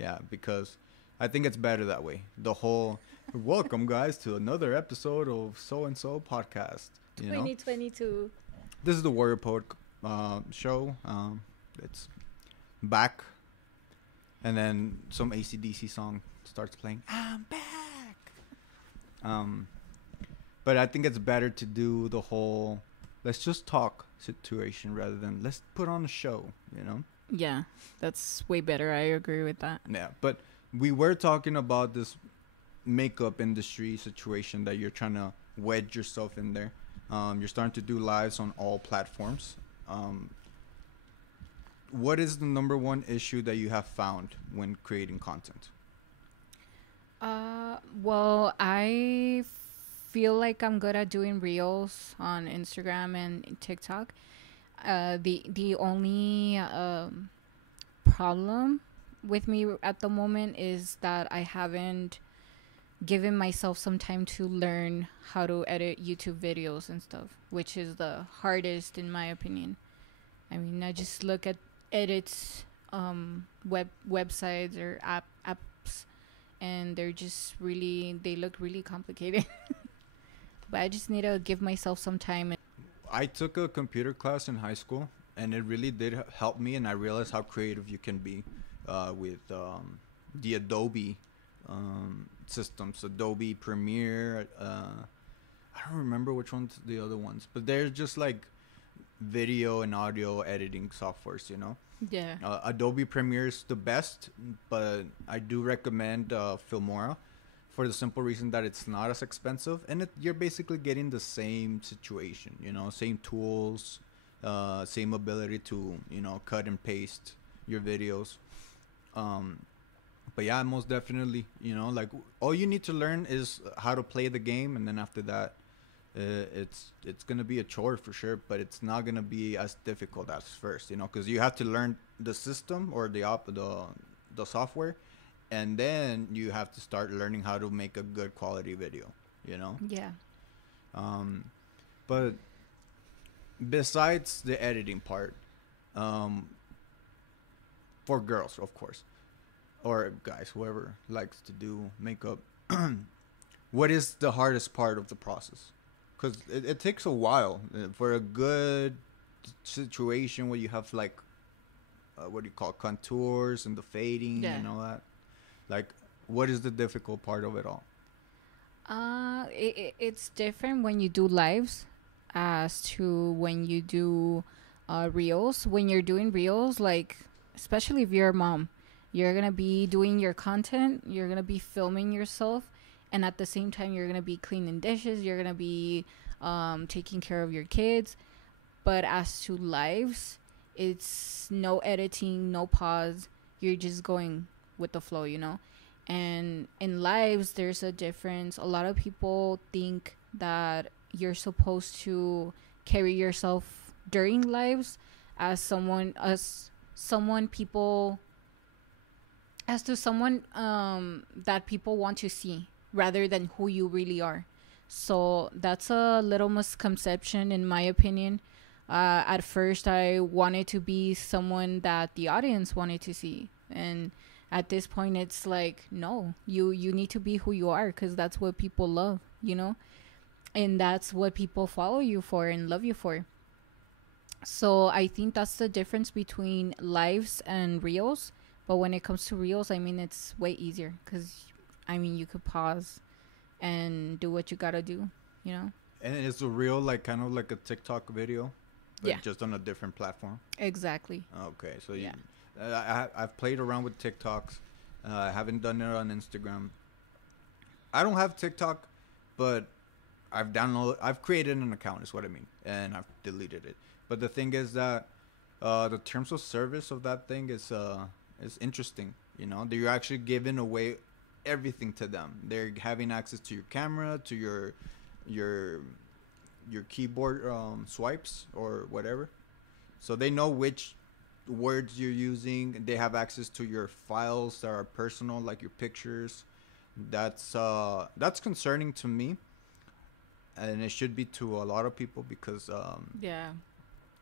Yeah, because I think it's better that way. The whole welcome guys to another episode of so and so podcast. You know, 2022. this is the Warrior Poet show. It's back, and then some ACDC song starts playing. I'm back. Um, but I think it's better to do the whole let's just talk situation rather than let's put on a show. You know. Yeah, that's way better. I agree with that. Yeah, but we were talking about this makeup industry situation that you're trying to wedge yourself in there. You're starting to do lives on all platforms. What is the number one issue that you have found when creating content? Well, I feel like I'm good at doing reels on Instagram and TikTok. The only problem with me at the moment is that I haven't given myself some time to learn how to edit YouTube videos and stuff, which is the hardest in my opinion. I mean, I just look at edits, websites or apps, and they look really complicated. But I just need to give myself some time. I took a computer class in high school, and it really did help me, and I realized how creative you can be with the Adobe systems, Adobe Premiere. I don't remember which ones the other ones, but they're just like video and audio editing softwares, you know. Yeah. Adobe Premiere is the best, but I do recommend Filmora for the simple reason that it's not as expensive, and you're basically getting the same situation, you know, same tools, same ability to, you know, cut and paste your videos. But yeah, most definitely, you know, like all you need to learn is how to play the game, and then after that, it's gonna be a chore for sure, but it's not gonna be as difficult as first, you know, because you have to learn the system or the software, and then you have to start learning how to make a good quality video, you know. Yeah. But besides the editing part, for girls, of course, or guys, whoever likes to do makeup, what is the hardest part of the process? Because it takes a while for a good situation where you have like, what do you call it, contours and the fading and all that. Like, what is the difficult part of it all? It's different when you do lives as to when you do reels. When you're doing reels, like, especially if you're a mom, you're going to be doing your content, you're going to be filming yourself, and at the same time, you're going to be cleaning dishes, you're going to be taking care of your kids. But as to lives, it's no editing, no pause. You're just going with the flow, you know. And in lives, there's a difference. A lot of people think that you're supposed to carry yourself during lives as someone that people want to see rather than who you really are. So that's a little misconception in my opinion. At first I wanted to be someone that the audience wanted to see, and at this point it's like, no, you need to be who you are, because that's what people love, you know, and that's what people follow you for and love you for. So I think that's the difference between lives and reels. But when it comes to reels, I mean, it's way easier because, I mean, you could pause and do what you gotta do, you know. And it's a reel like kind of like a TikTok video, but just on a different platform. Exactly. Okay, so I've played around with TikToks. I haven't done it on Instagram. I don't have TikTok, but I've created an account, is what I mean, and I've deleted it. But the thing is that the terms of service of that thing is interesting. You know, you're actually giving away everything to them. They're having access to your camera, to your keyboard swipes or whatever. So they know which words you're using. They have access to your files that are personal, like your pictures. That's concerning to me, and it should be to a lot of people because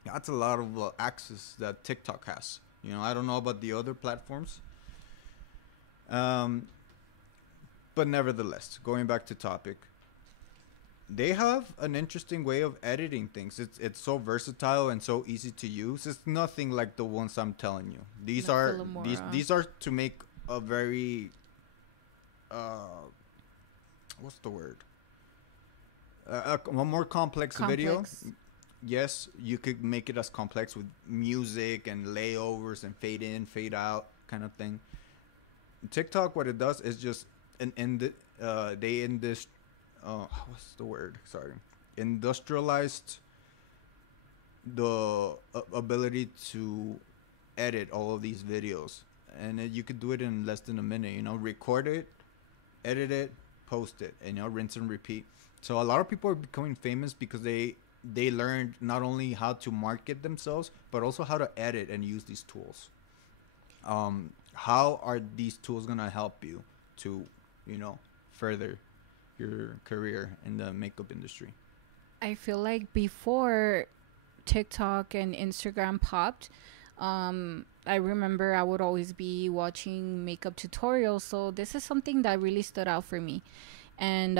that's a lot of access that TikTok has. You know, I don't know about the other platforms, Um, but nevertheless, going back to topic, they have an interesting way of editing things. It's so versatile and so easy to use. It's nothing like the ones I'm telling you. These Like are Philomora. these are to make a very uh what's the word? A more complex video. Complex. Yes, you could make it as complex with music and layovers and fade in, fade out kind of thing. TikTok, what it does is just they in this what's the word? Sorry, industrialized the ability to edit all of these videos, and you could do it in less than a minute. You know, record it, edit it, post it, and rinse and repeat. So a lot of people are becoming famous because they learned not only how to market themselves but also how to edit and use these tools. How are these tools gonna help you to, further your career in the makeup industry? I feel like before TikTok and Instagram popped, I remember I would always be watching makeup tutorials. So this is something that really stood out for me. And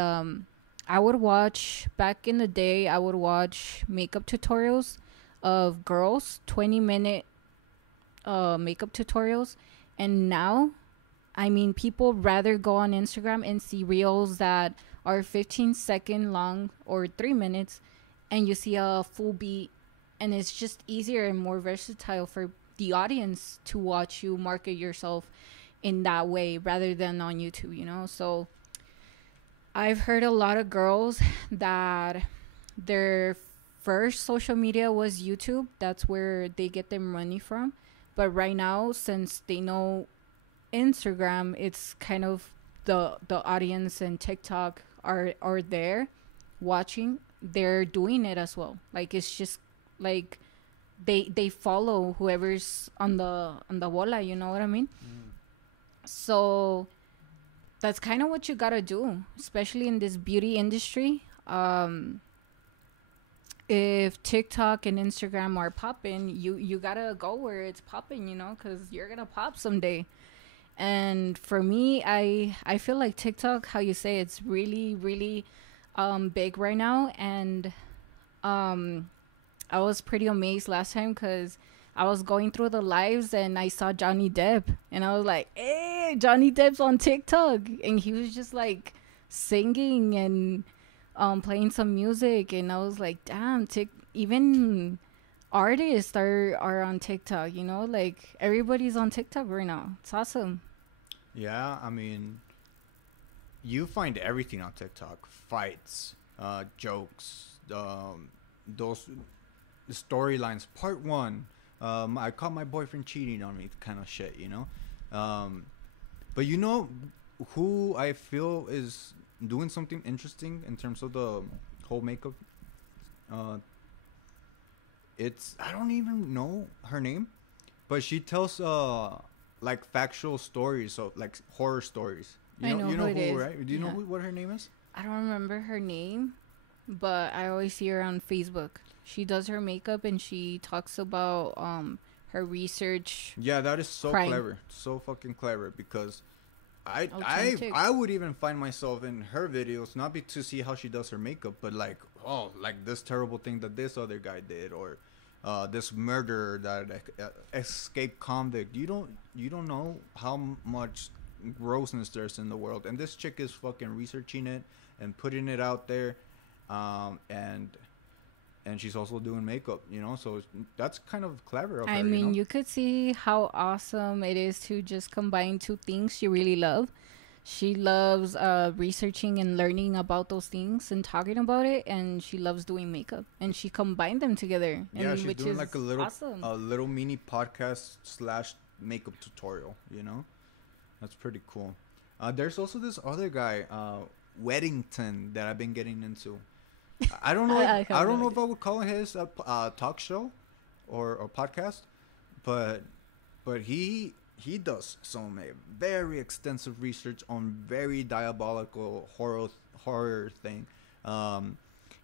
I would watch, back in the day, I would watch makeup tutorials of girls, 20-minute makeup tutorials. And now, I mean, people rather go on Instagram and see reels that are 15-second long or 3 minutes, and you see a full beat, and it's just easier and more versatile for the audience to watch you market yourself in that way rather than on YouTube. So I've heard a lot of girls that their first social media was YouTube. That's where they get their money from. But right now, since they know Instagram, it's kind of the audience, and TikTok are there watching. They're doing it as well. Like, it's just like they follow whoever's on the bola, you know what I mean? So that's kind of what you gotta do, especially in this beauty industry. If TikTok and Instagram are popping, you gotta go where it's popping, because you're gonna pop someday. And for me, I feel like TikTok, how you say, it's really, really big right now. And I was pretty amazed last time because I was going through the lives and I saw Johnny Depp. And I was like, hey, Johnny Depp's on TikTok. And he was just like singing and playing some music. And I was like, damn, even artists are on TikTok, like everybody's on TikTok right now. It's awesome. Yeah, I mean, you find everything on TikTok: fights, jokes, those storylines. Part one, I caught my boyfriend cheating on me, kind of shit, But who I feel is doing something interesting in terms of the whole makeup. I don't even know her name, but she tells like factual stories, so like horror stories. I know who it is. Right? Do you know what her name is? I don't remember her name, but I always see her on Facebook. She does her makeup and she talks about her research. Yeah, that is so clever, so fucking clever, because I would even find myself in her videos, not to see how she does her makeup, but like this terrible thing that this other guy did, or this murderer that escaped convict. You don't know how much grossness there's in the world, and this chick is fucking researching it and putting it out there, and she's also doing makeup, so that's kind of clever of her. I mean, you could see how awesome it is to just combine two things she really loves. She loves researching and learning about those things and talking about it, and she loves doing makeup, and she combined them together. Yeah, she's doing like awesome. a little mini podcast / makeup tutorial. That's pretty cool. There's also this other guy, Weddington, that I've been getting into. I don't know. I don't know if I would call his talk show or podcast, but he does some very extensive research on very diabolical horror thing.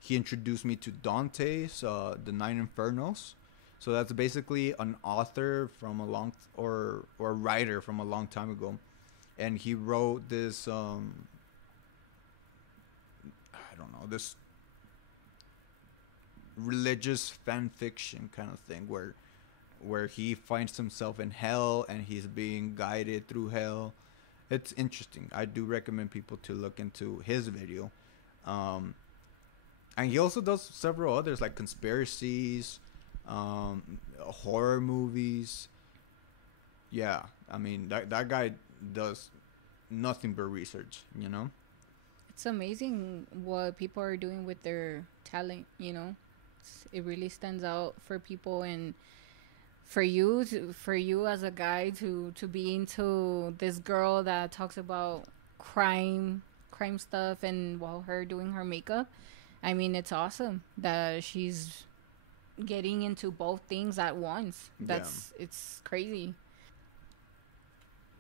He introduced me to Dante's The Nine Infernos. So that's basically an author from a long or writer from a long time ago, and he wrote this I don't know, this religious fan fiction kind of thing where he finds himself in hell and he's being guided through hell. It's interesting. I do recommend people to look into his video. Um, and he also does several others like conspiracies, horror movies. Yeah, I mean that guy does nothing but research. You know. It's amazing what people are doing with their talent, you know. It really stands out for people, and for you as a guy to be into this girl that talks about crime stuff, and while her doing her makeup. I mean, it's awesome that she's getting into both things at once. Yeah. It's crazy.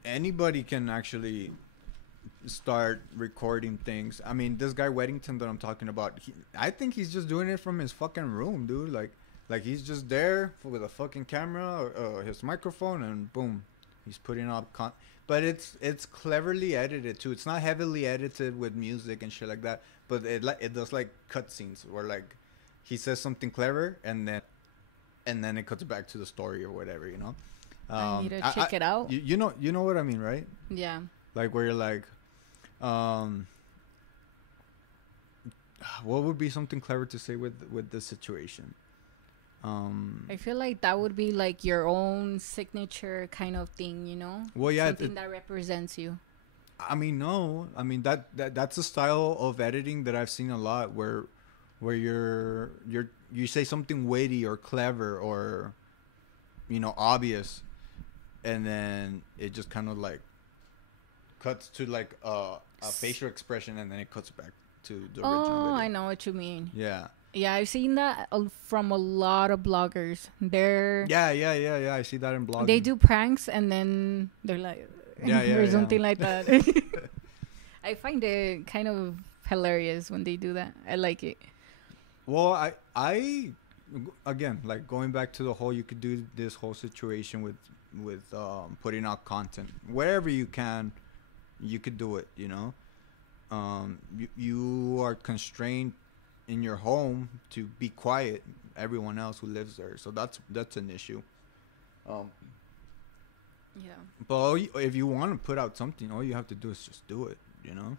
Anybody can actually start recording things. I mean, this guy Weddington that I'm talking about, I think he's just doing it from his fucking room, dude. Like he's just there with a fucking camera, or his microphone, and boom, he's putting up but it's cleverly edited too. It's not heavily edited with music and shit like that, but it does like cutscenes where like he says something clever and then it cuts back to the story or whatever, you know. I need to check it out. You know what I mean, right? Yeah. Like where you're like, um, what would be something clever to say with this situation? I feel like that would be like your own signature kind of thing, you know? Well, yeah, something that represents you. I mean, no, I mean that's a style of editing that I've seen a lot, where you say something witty or clever or, you know, obvious, and then it just kind of like cuts to like a facial expression, and then it cuts back to the original video. I know what you mean. Yeah. Yeah, I've seen that from a lot of bloggers. Yeah. I see that in blogging. They do pranks and then they're like, or something like that. I find it kind of hilarious when they do that. I like it. Well, I again, like going back to the whole, you could do this whole situation with putting out content wherever you can. You could do it, you know. You are constrained in your home to be quiet. Everyone else who lives there, so that's an issue. Yeah. But if you want to put out something, all you have to do is just do it, you know.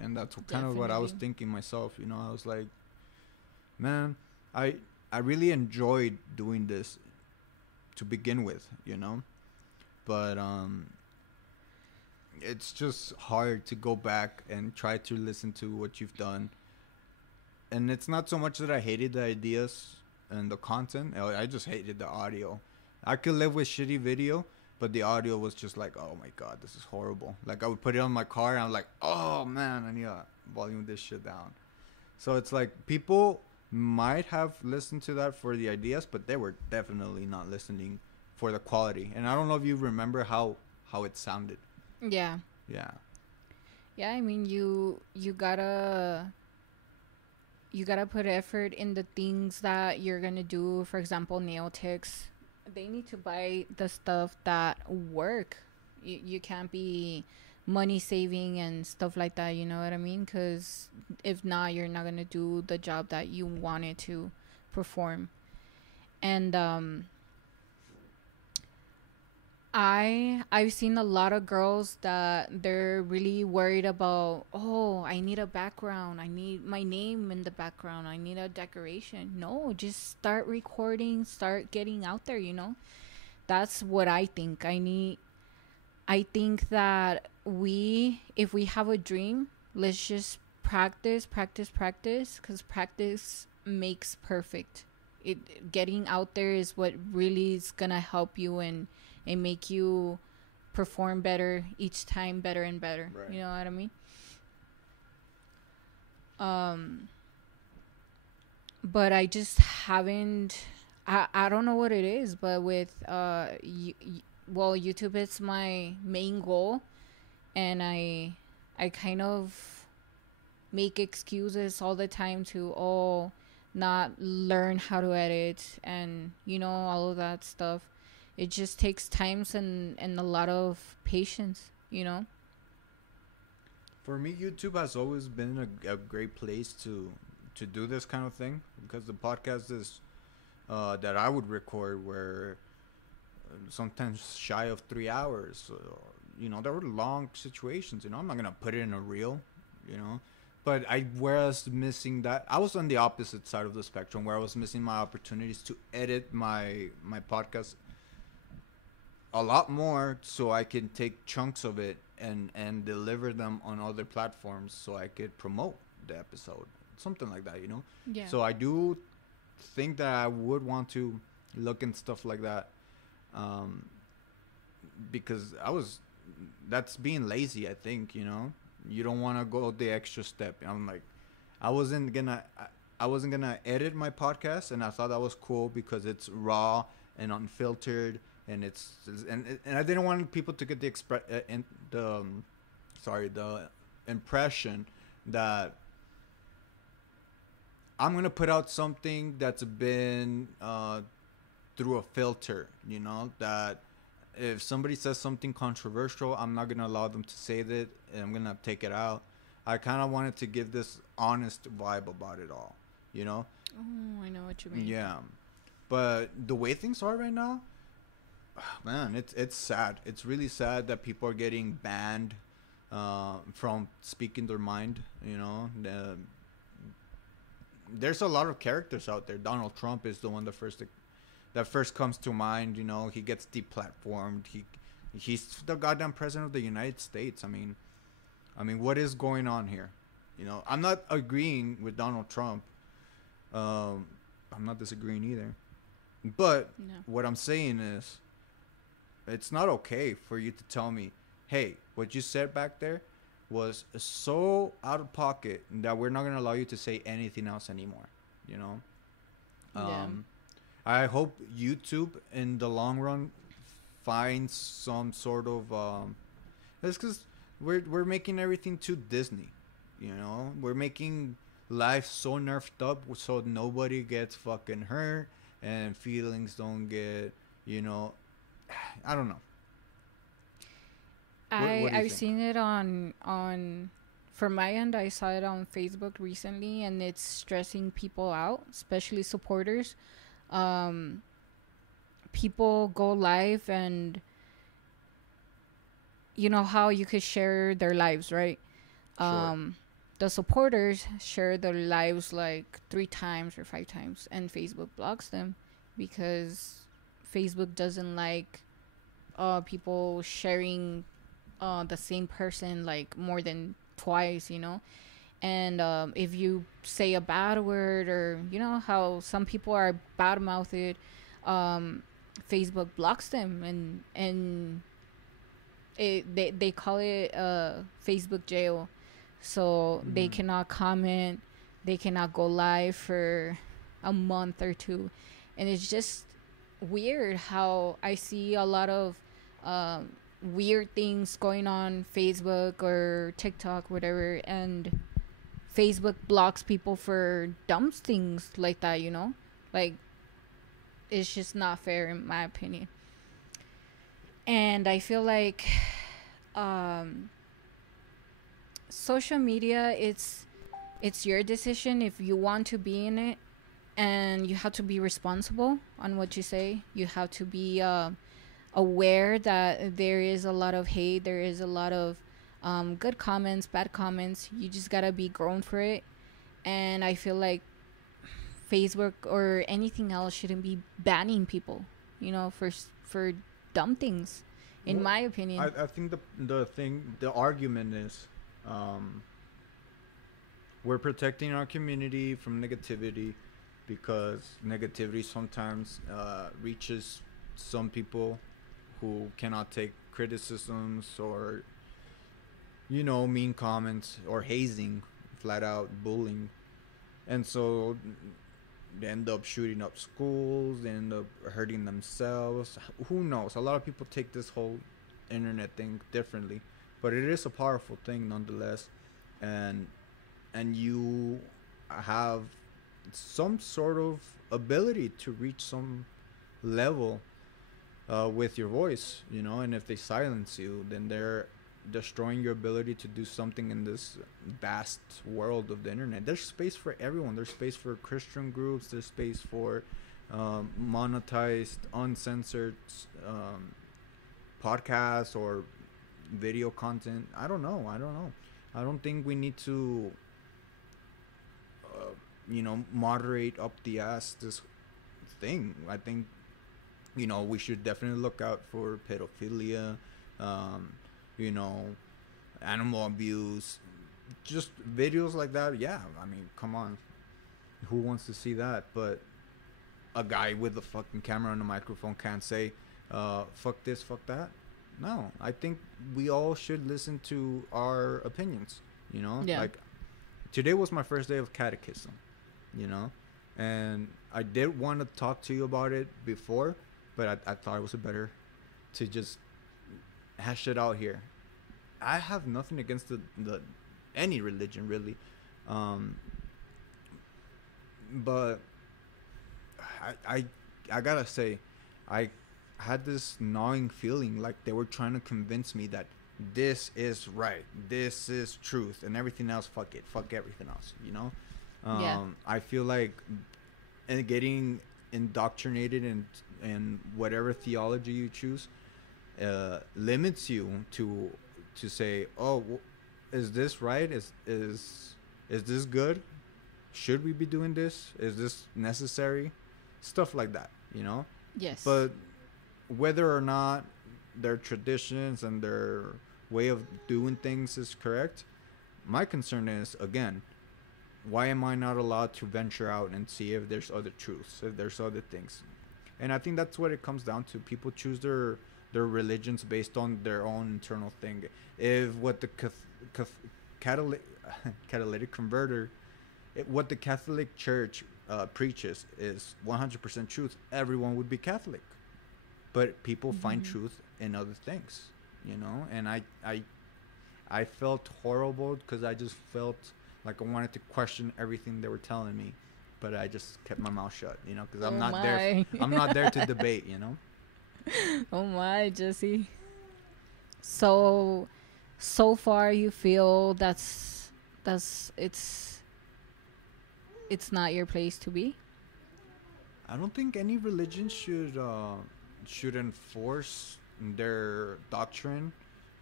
And that's kind of what I was thinking myself, you know. I was like, man, I really enjoyed doing this to begin with, you know. But it's just hard to go back and try to listen to what you've done. And it's not so much that I hated the ideas and the content. I just hated the audio. I could live with shitty video, but the audio was just like, oh my god, this is horrible. Like I would put it on my car and I was like, oh man, I need to volume this shit down. So it's like people might have listened to that for the ideas, but they were definitely not listening for the quality. And I don't know if you remember how it sounded. Yeah. Yeah. Yeah, I mean you gotta put effort in the things that you're gonna do. For example, nail techs, they need to buy the stuff that work. You can't be money saving and stuff like that, you know what I mean? Because if not, you're not gonna do the job that you wanted to perform. And I've seen a lot of girls that they're really worried about, oh, I need a background, I need my name in the background, I need a decoration. No, just start recording, start getting out there, you know. That's what I think. I think that if we have a dream, let's just practice, because practice makes perfect. Getting out there is what really is gonna help you and make you perform better each time, better and better. Right. You know what I mean? But I just haven't. I don't know what it is, but with YouTube is my main goal, and I kind of make excuses all the time to not learn how to edit and all of that stuff. It just takes times and a lot of patience. you know. For me, YouTube has always been a great place to do this kind of thing because the podcast is that I would record were sometimes shy of 3 hours. You know, there were long situations. You know, I'm not gonna put it in a reel. You know, but I whereas missing that, I was on the opposite side of the spectrum where I was missing my opportunities to edit my podcast a lot more so I can take chunks of it and deliver them on other platforms so I could promote the episode, something like that, you know. Yeah. So I do think that I would want to look and stuff like that, um, because that's being lazy. I think, you know, you don't want to go the extra step. I'm like, I wasn't gonna I wasn't gonna edit my podcast, and I thought that was cool because it's raw and unfiltered, and and I didn't want people to get the impression that I'm gonna put out something that's been through a filter. You know, that if somebody says something controversial, I'm not gonna allow them to say that, and I'm gonna take it out. I kind of wanted to give this honest vibe about it all. You know? Oh, I know what you mean. Yeah. But the way things are right now, man, it's sad. It's really sad that people are getting banned from speaking their mind. You know, there's a lot of characters out there. Donald Trump is the one that first comes to mind. You know, he gets deplatformed. He's the goddamn president of the United States. I mean, what is going on here? You know, I'm not agreeing with Donald Trump. I'm not disagreeing either. But No. what I'm saying is, it's not okay for you to tell me, hey, what you said back there was so out of pocket that we're not going to allow you to say anything else anymore. You know? Yeah. I hope YouTube in the long run finds some sort of it's because we're making everything too Disney. You know, we're making life so nerfed up so nobody gets fucking hurt and feelings don't get, you know, I don't know. What do you I've think? seen it on from my end. I saw it on Facebook recently, and it's stressing people out, especially supporters. Um, People go live, and you know how you could share their lives, right? Sure. The supporters share their lives like 3 times or 5 times, and Facebook blocks them because Facebook doesn't like people sharing the same person like more than twice, you know. And if you say a bad word, or you know how some people are bad mouthed, um, Facebook blocks them, and they call it Facebook jail. So they Mm. cannot comment, they cannot go live for a month or two, and it's just weird how I see a lot of um, weird things going on Facebook or TikTok, whatever, and Facebook blocks people for dumb things like that. You know, like it's just not fair in my opinion. And I feel like um, social media, it's your decision if you want to be in it, and you have to be responsible on what you say. You have to be aware that there is a lot of hate, there is a lot of good comments, bad comments. You just gotta be grown for it. And I feel like Facebook or anything else shouldn't be banning people, you know, for dumb things, in Well, my opinion. I think the argument is, um, we're protecting our community from negativity because negativity sometimes reaches some people who cannot take criticisms or, you know, mean comments or hazing, flat out bullying. And so they end up shooting up schools, they end up hurting themselves. Who knows? A lot of people take this whole internet thing differently, but it is a powerful thing nonetheless. And you have some sort of ability to reach some level with your voice, you know. And if they silence you, then destroying your ability to do something in this vast world of the internet. There's space for everyone. There's space for Christian groups. There's space for monetized, uncensored podcasts or video content. I don't know. I don't think we need to, moderate up the ass this thing. I think, we should definitely look out for pedophilia, um, you know, animal abuse, just videos like that. Yeah, I mean, come on, who wants to see that? But a guy with a fucking camera and a microphone can't say, fuck this, fuck that. No, I think we all should listen to our opinions. Yeah. Like today was my first day of catechism, you know, and I did want to talk to you about it before, but I thought it was better to just hash it out here. I have nothing against the any religion really, but I gotta say, I had this gnawing feeling like they were trying to convince me that this is right, this is truth, and everything else, fuck it, fuck everything else. Yeah. I feel like getting indoctrinated in whatever theology you choose limits you to say, oh, is this right? Is this good? Should we be doing this? Is this necessary? Stuff like that, Yes. But whether or not their traditions and their way of doing things is correct, my concern is, again, why am I not allowed to venture out and see if there's other truths, if there's other things? And I think that's what it comes down to. People choose their religions based on their own internal thing. If what the catalytic converter, what the Catholic Church preaches is 100% truth, everyone would be Catholic. But people find truth in other things, And I felt horrible because I just felt like I wanted to question everything they were telling me, but I just kept my mouth shut, because I'm not there. I'm not there to debate, Oh my, Jesse. So far you feel it's not your place to be? I don't think any religion should enforce their doctrine,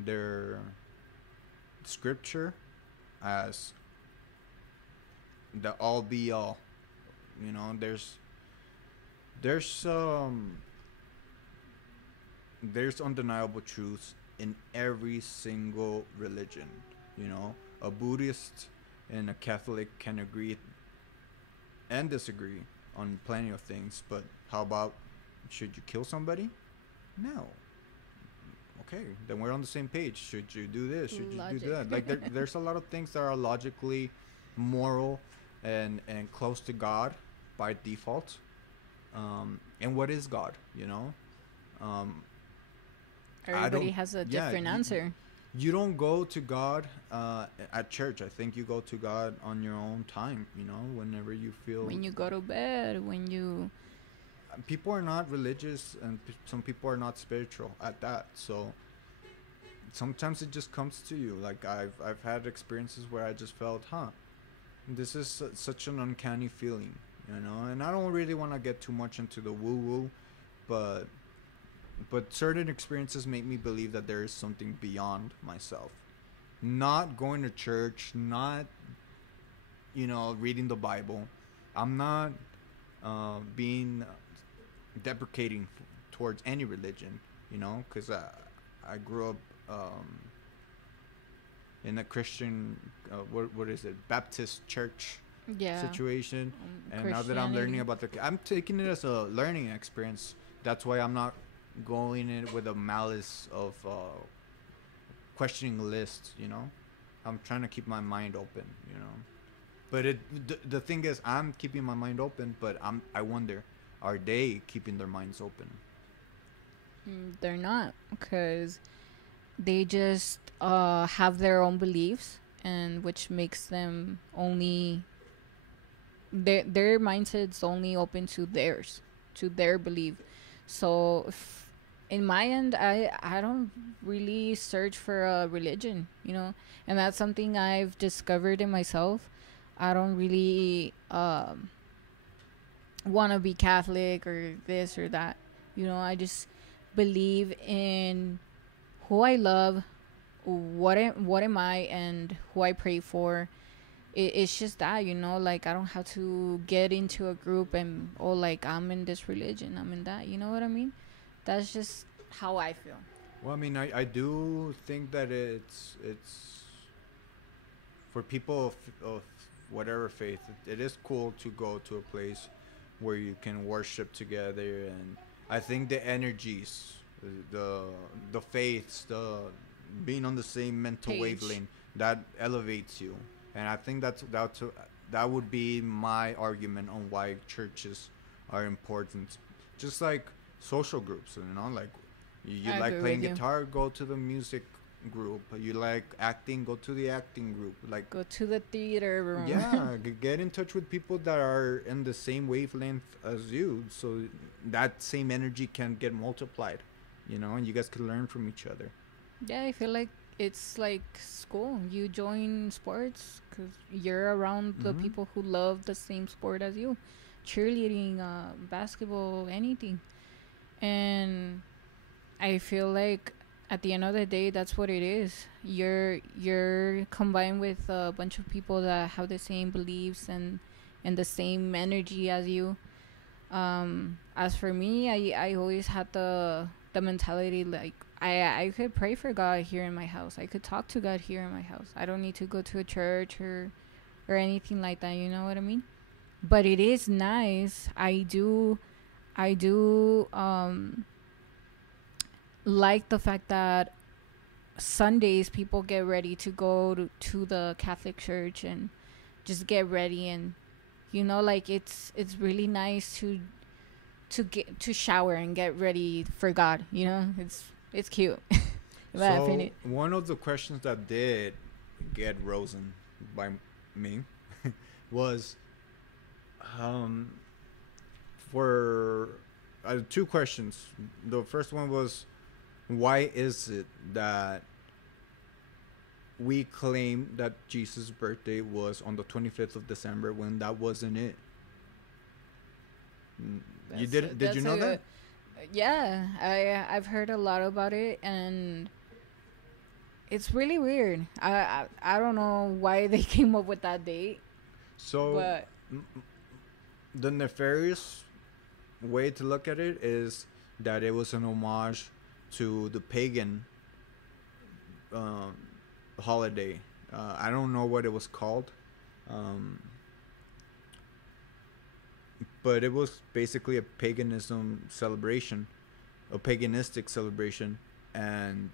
their scripture as the all be all. There's undeniable truths in every single religion. A Buddhist and a Catholic can agree and disagree on plenty of things, but how about, should you kill somebody? No. Okay, then we're on the same page. Should you do this? Should you do that? Like there's a lot of things that are logically moral and close to God by default. And what is God? Everybody has a different answer. You don't go to God at church. I think you go to God on your own time, whenever you feel. When you go to bed, when you. People are not religious, and some people are not spiritual at that. So sometimes it just comes to you. Like I've had experiences where I just felt, this is such an uncanny feeling, And I don't really want to get too much into the woo-woo, but certain experiences make me believe that there is something beyond myself. Not going to church, not, reading the Bible. I'm not being deprecating towards any religion, because I grew up in a Christian, what is it, Baptist church situation. And now that I'm learning about I'm taking it as a learning experience. That's why I'm not going in with a malice of questioning lists, I'm trying to keep my mind open, But the thing is, I'm keeping my mind open, but I wonder, are they keeping their minds open? They're not, because they just have their own beliefs, and which makes them only their mindset's only open to theirs, to their belief. So in my end, I don't really search for a religion, and that's something I've discovered in myself. I don't really want to be Catholic or this or that. I just believe in who I love, what am I, and who I pray for. It's just that, like I don't have to get into a group and like I'm in this religion, I'm in that. You know what I mean? That's just how I feel. Well, I mean, I do think that it's for people of whatever faith. It is cool to go to a place where you can worship together, and I think the energies, the the faiths, the being on the same mental Page. wavelength, that elevates you, and I think that would be my argument on why churches are important. Just like social groups, like you I like agree playing with you. guitar, go to the music group. You like acting, go to the acting group. Like, Go to the theater room. yeah, get in touch with people that are in the same wavelength as you, so that same energy can get multiplied, and you guys can learn from each other. Yeah, I feel like it's like school. You join sports because you're around the Hmm. people who love the same sport as you, cheerleading, basketball, anything. And I feel like at the end of the day, that's what it is. You're combined with a bunch of people that have the same beliefs and the same energy as you. As for me, I always had the mentality like I could pray for God here in my house. I could talk to God here in my house. I don't need to go to a church or anything like that. You know what I mean? But it is nice. I do like the fact that Sundays people get ready to go to the Catholic church and just get ready, and like it's really nice to get to shower and get ready for God. It's cute. In my So opinion. one of the questions that did get rosen by me was, um, for two questions. The first one was, why is it that we claim that Jesus' birthday was on the 25th of December when that wasn't it? You did you That's know a that? yeah. I've heard a lot about it, and it's really weird. I don't know why they came up with that date, So but m- the nefarious way to look at it is that it was an homage to the pagan um, holiday. I don't know what it was called, um, but it was basically a paganism celebration, a paganistic celebration. And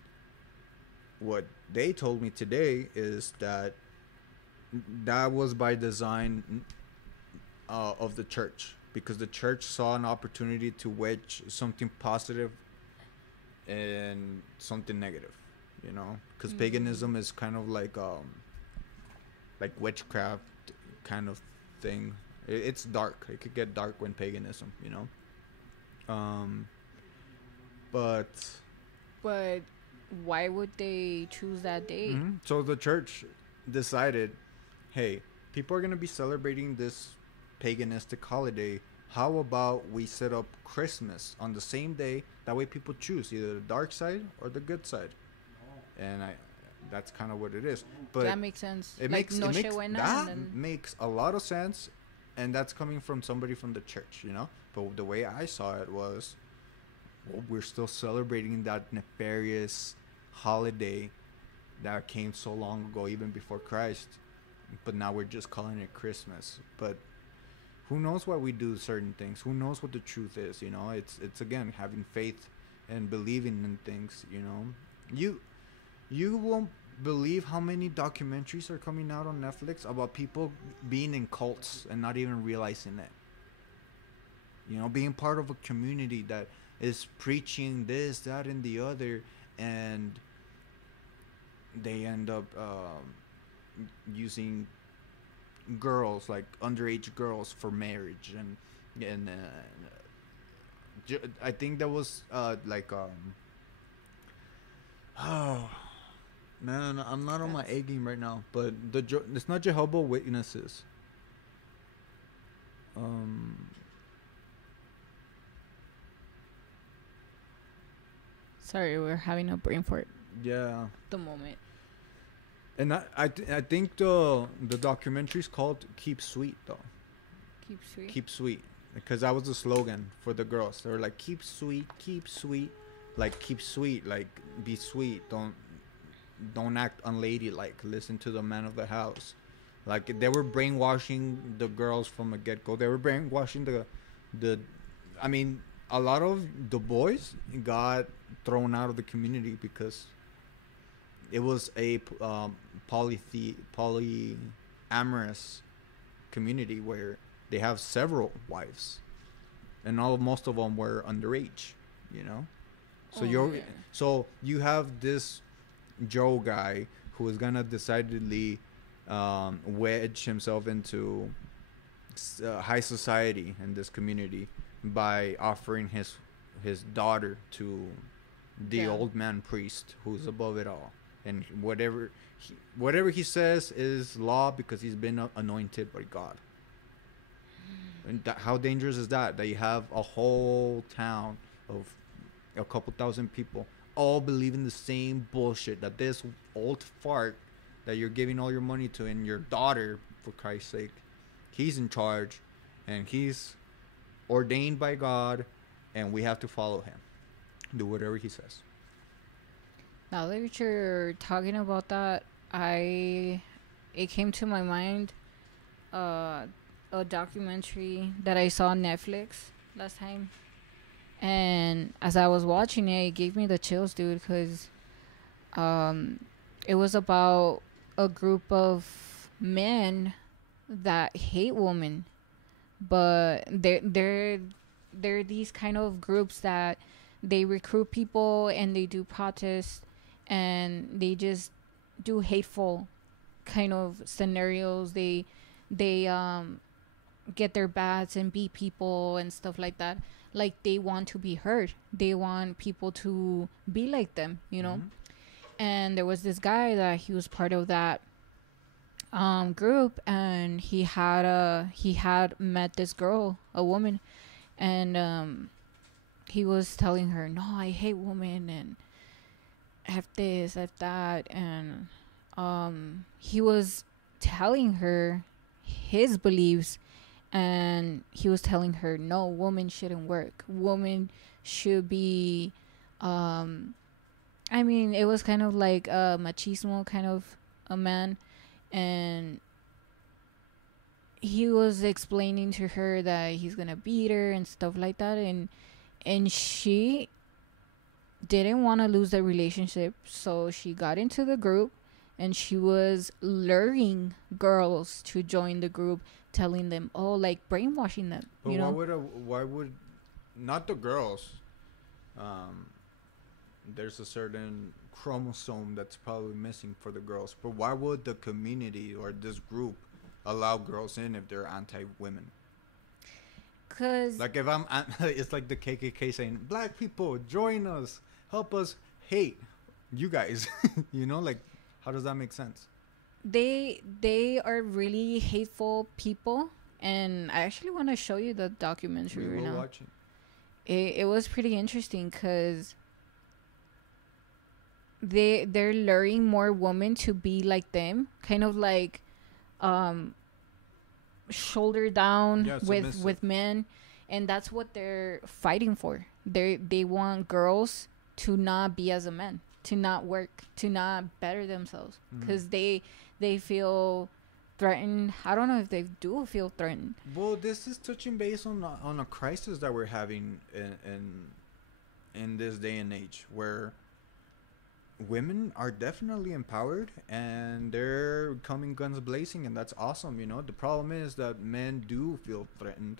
what they told me today is that that was by design of the church, because the church saw an opportunity to wedge something positive and something negative, because mm, paganism is kind of like witchcraft kind of thing. It's dark. It could get dark when paganism. Um, but but why would they choose that date? so the church decided, hey, people are gonna be celebrating this paganistic holiday. How about we set up Christmas on the same day? That way, people choose either the dark side or the good side, and that's kind of what it is. But That makes sense. it Like makes it Noche makes Buena, and that then makes a lot of sense, and that's coming from somebody from the church. But the way I saw it was, well, we're still celebrating that nefarious holiday that came so long ago, even before Christ. But now we're just calling it Christmas. But who knows why we do certain things? Who knows what the truth is? It's again having faith and believing in things. You you won't believe how many documentaries are coming out on Netflix about people being in cults and not even realizing it. Being part of a community that is preaching this, that, and the other, and they end up using girls, like underage girls, for marriage and I think that was like oh man, I'm not on my That's A game right now. But it's not Jehovah Witnesses. Um, sorry, we're having a brain fart yeah, at the moment. and I think the documentary's called "Keep Sweet" though. Keep sweet. Keep sweet, because that was the slogan for the girls. They were like, keep sweet, like keep sweet, like be sweet. Don't act unladylike. Listen to the man of the house. Like they were brainwashing the girls from the get go. They were brainwashing the. I mean, a lot of the boys got thrown out of the community because it was a polyamorous community where they have several wives, and most of them were underage. You know, so Yeah. you have this Joe guy who is gonna decidedly wedge himself into high society in this community by offering his daughter to the Yeah. old man priest who's above it all, and whatever he says is law because he's been anointed by God. And how dangerous is that? That you have a whole town of a couple thousand people all believing the same bullshit that this old fart that you're giving all your money to and your daughter, for Christ's sake, he's in charge and he's ordained by God and we have to follow him. Do whatever he says. Now that you're talking about that, it came to my mind uh, a documentary that I saw on Netflix last time, and as I was watching it, it gave me the chills, dude, because um, it was about a group of men that hate women, but they're these kind of groups that they recruit people and they do protests and they just do hateful kind of scenarios. They get their bats and beat people and stuff like that. Like they want to be heard. They want people to be like them, you know. Mm-hmm. And there was this guy that he was part of that group, and he had met this girl, a woman, and he was telling her, "No, I hate women and F this, F that," and he was telling her his beliefs, and he was telling her, "No, women shouldn't work. Women should be." I mean, it was kind of like a machismo kind of a man, and he was explaining to her that he's gonna beat her and stuff like that, and she didn't want to lose the relationship, so she got into the group and she was luring girls to join the group, telling them, oh, like brainwashing them. But you know, why would not the girls? There's a certain chromosome that's probably missing for the girls. But why would the community or this group allow girls in if they're anti-women? because Like if it's like the KKK saying, "Black people, join us, help us hate you guys." You know, like how does that make sense? they are really hateful people, and I actually want to show you the documentary We right will now. watch it. It was pretty interesting because they're luring more women to be like them, kind of like um shoulder down Yeah, with submissive. men, and that's what they're fighting for. They want girls to not be as a man, to not work, to not better themselves, because they feel threatened. I don't know if they do feel threatened. Well, this is touching base on a crisis that we're having in this day and age, where women are definitely empowered and they're coming guns blazing, and that's awesome. You know, the problem is that men do feel threatened,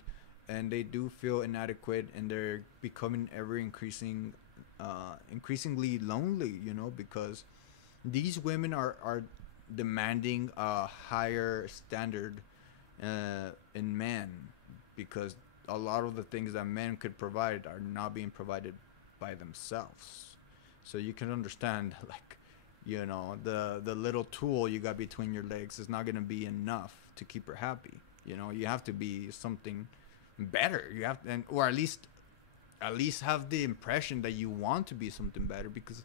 and they do feel inadequate, and they're becoming increasingly lonely. You know, because these women are demanding a higher standard in men, because a lot of the things that men could provide are not being provided by themselves. So you can understand, like, the little tool you got between your legs is not gonna be enough to keep her happy. You have to be something better. You have to, or at least have the impression that you want to be something better, because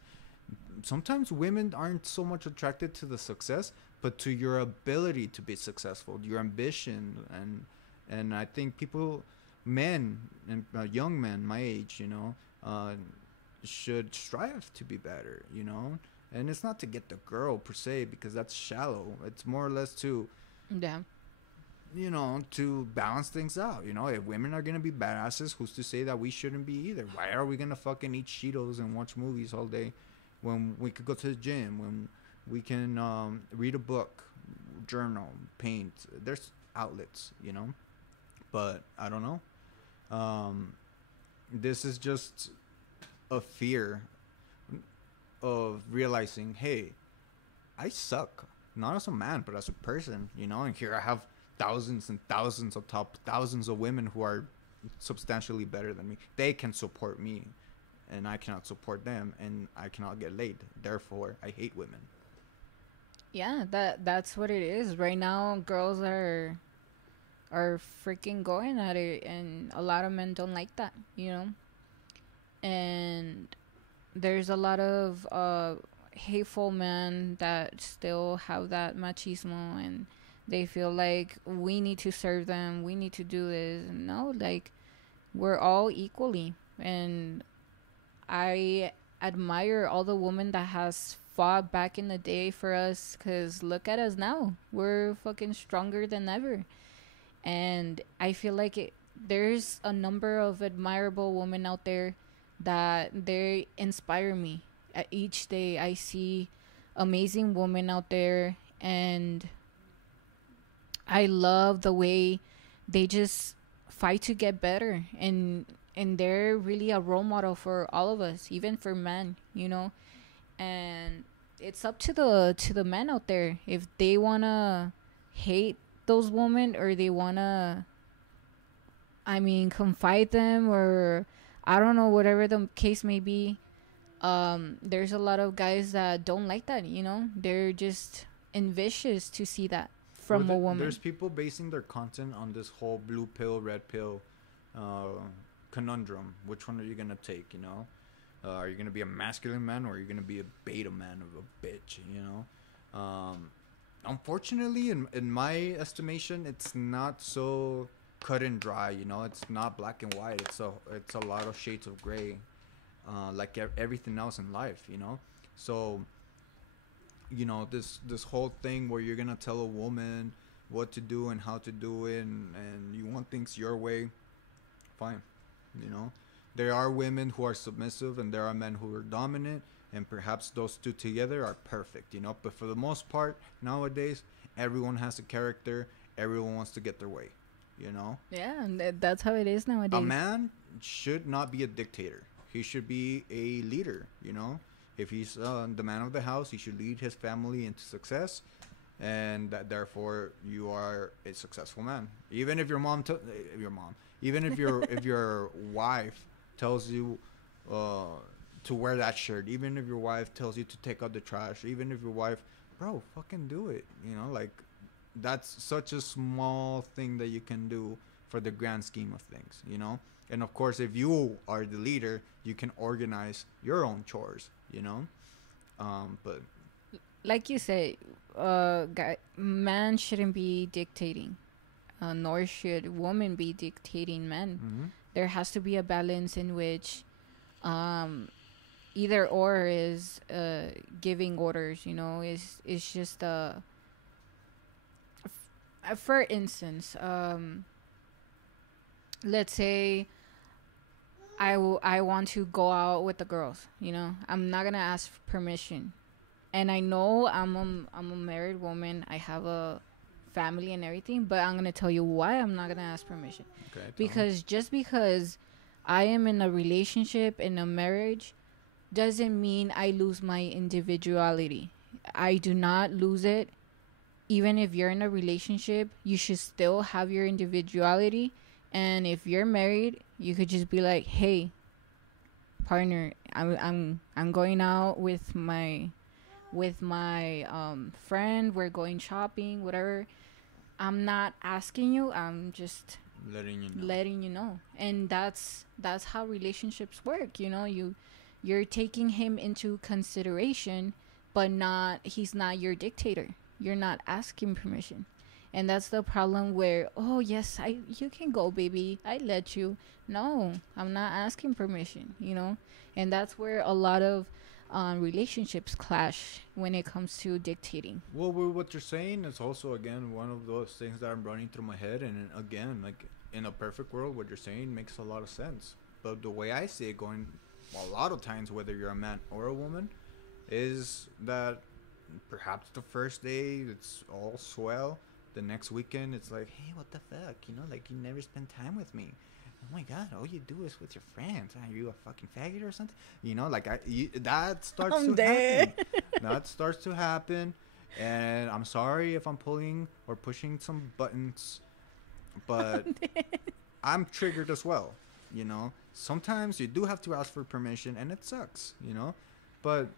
sometimes women aren't so much attracted to the success, but to your ability to be successful, your ambition. And I think men and young men my age, should strive to be better, and it's not to get the girl per se, because that's shallow. It's more or less to, Yeah. To balance things out. If women are gonna be badasses, who's to say that we shouldn't be either? Why are we gonna fucking eat Cheetos and watch movies all day when we could go to the gym, when we can read a book, journal, paint? There's outlets, but I don't know. This is just a fear of realizing, hey, I suck, not as a man, but as a person, and here I have thousands and thousands of thousands of women who are substantially better than me. They can support me, and I cannot support them, and I cannot get laid. Therefore, I hate women. Yeah, that's what it is. Right now, girls are freaking going at it, and a lot of men don't like that, And there's a lot of hateful men that still have that machismo, and they feel like we need to serve them, we need to do this. No, like, we're all equally. And I admire all the women that has fought back in the day for us, because look at us now, we're fucking stronger than ever. And I feel like there's a number of admirable women out there that they inspire me. Each day I see amazing women out there, and I love the way they just fight to get better, and they're really a role model for all of us, even for men, And it's up to the men out there, if they wanna hate those women, or they wanna, confide them, or I don't know, whatever the case may be. There's a lot of guys that don't like that, They're just envious to see that from a woman. There's people basing their content on this whole blue pill, red pill conundrum. Which one are you gonna take, Are you gonna be a masculine man, or are you gonna be a beta man of a bitch, Unfortunately, in my estimation, it's not so cut and dry, It's not black and white. It's a lot of shades of gray, like everything else in life, So, this whole thing where you're gonna tell a woman what to do and how to do it, and you want things your way, fine, There are women who are submissive, and there are men who are dominant, and perhaps those two together are perfect, But for the most part, nowadays, everyone has a character. Everyone wants to get their way, Yeah, and that's how it is nowadays. A man should not be a dictator. He should be a leader, If he's the man of the house, he should lead his family into success, and that therefore you are a successful man. Even if even if your wife tells you to wear that shirt, even if your wife tells you to take out the trash, even if your wife, bro, fucking do it. Like, that's such a small thing that you can do for the grand scheme of things, And of course, if you are the leader, you can organize your own chores, But like you say, man shouldn't be dictating, nor should women be dictating men. mm-hmm. There has to be a balance in which either or is giving orders, It's just for instance, let's say I want to go out with the girls, I'm not gonna ask permission, and I know I'm a married woman, I have a family and everything, but I'm gonna tell you why I'm not gonna ask permission. Okay, because I am in a relationship, in a marriage, doesn't mean I lose my individuality. I do not lose it. Even if you're in a relationship, you should still have your individuality, And if you're married, you could just be like, "Hey, partner, I'm going out with my friend. We're going shopping, whatever. I'm not asking you. I'm just letting you know. letting you know." And that's how relationships work. You're taking him into consideration, but not he's not your dictator. You're not asking permission. And that's the problem where, oh yes, I you can go, baby, I let you. No, I'm not asking permission. And that's where a lot of relationships clash when it comes to dictating. Well, what you're saying is also again one of those things that I'm running through my head, and again, like in a perfect world, what you're saying makes a lot of sense. But the way I see it going, a lot of times, whether you're a man or a woman, is that perhaps the first day it's all swell. The next weekend it's like, hey, what the fuck? Like you never spend time with me. Oh my god, all you do is with your friends. Are you a fucking faggot or something? Like that starts I'm to dead. happen. That starts to happen, and I'm sorry if I'm pulling or pushing some buttons, but I'm triggered as well. Sometimes you do have to ask for permission, and it sucks. But